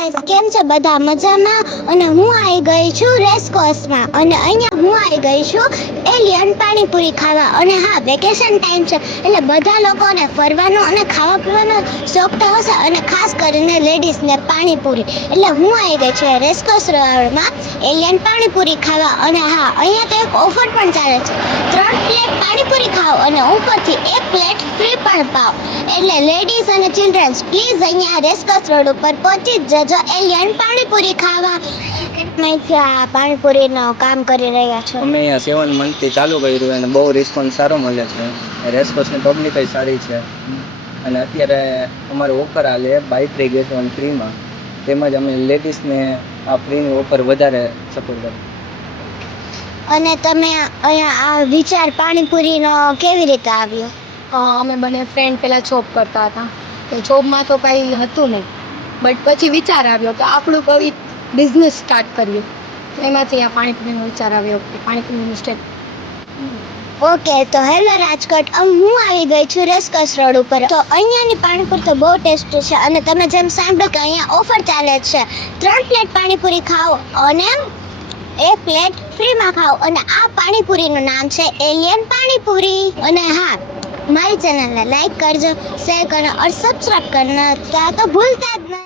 Guys, કેમ છે બધા મજામાં? અને હું આવી ગઈ છું રેસકોર્સમાં અને અહીંયા હું આવી ગઈ છું એલિયન પાણીપુરી ખાવા. અને હા, વેકેશન ટાઈમ છે એટલે બધા લોકોને ફરવાનો અને ખાવા પીવાનો શોખ તો હશે, અને ખાસ કરીને લેડીઝને પાણીપુરી. એટલે હું આવી ગઈ છું રેસકોર્સ રોડમાં એલિયન પાણીપુરી ખાવા. અને હા, અહીંયા તો એક ઓફર પણ ચાલે છે, 3 પ્લેટ પાણીપુરી ખાઓ અને ઉપરથી 1 પ્લેટ ફ્રી પણ પાવ. એટલે લેડીઝ અને ચિલ્ડ્રન્સ પ્લીઝ અહીંયા રેસકોર્સ રોડ ઉપર પહોંચી જ જજો એલિયન પાણીપુરી ખાવા. આ પાણીપુરીનું કામ કરી રહ્યા છો. અમે અહીંયા 7 મંથથી ચાલુ કર્યું અને બહુ રિસ્પોન્સ સારો મળે છે. રેસકોર્સની પબ્લિક સારી છે અને અત્યારે અમારે ઓફર હાલે બાય 3 get 1 ફ્રીમાં. તેમજ અમે લેડીઝને આ ફ્રીની ઓફર વધારે સપોર્ટ કરીએ. અને તમે અહીંયા આ વિચાર પાણીપુરીનો કેવી રીતે આવ્યો? અમે બંને ફ્રેન્ડ પહેલાં જોબ કરતા હતા, તો જોબમાં તો કાંઈ હતું નહીં, બટ પછી વિચાર આવ્યો કે આપણું કોઈ બિઝનેસ સ્ટાર્ટ કરીએ. તો એમાંથી આ પાણીપુરીનો વિચાર આવ્યો કે પાણીપુરીનું સ્ટેપ. ઓકે, તો હેલો રાજકોટ, હું આવી ગઈ છું રેસકોર્સ રોડ ઉપર. તો અહીંયાની પાણીપુરી તો બહુ ટેસ્ટી છે અને તમે જેમ સાંભળ્યું કે અહીંયા ઓફર ચાલે છે, 3 પ્લેટ પાણીપુરી ખાઓ અને 1 પ્લેટ ફ્રીમાં ખાઓ. અને આ પાણીપુરીનું નામ છે એલિયન પાણીપુરી. અને હા, મારી ચેનલને લાઈક કરજો, શેર કરો और सब्सक्राइब करना तो भूलता જ નહીં.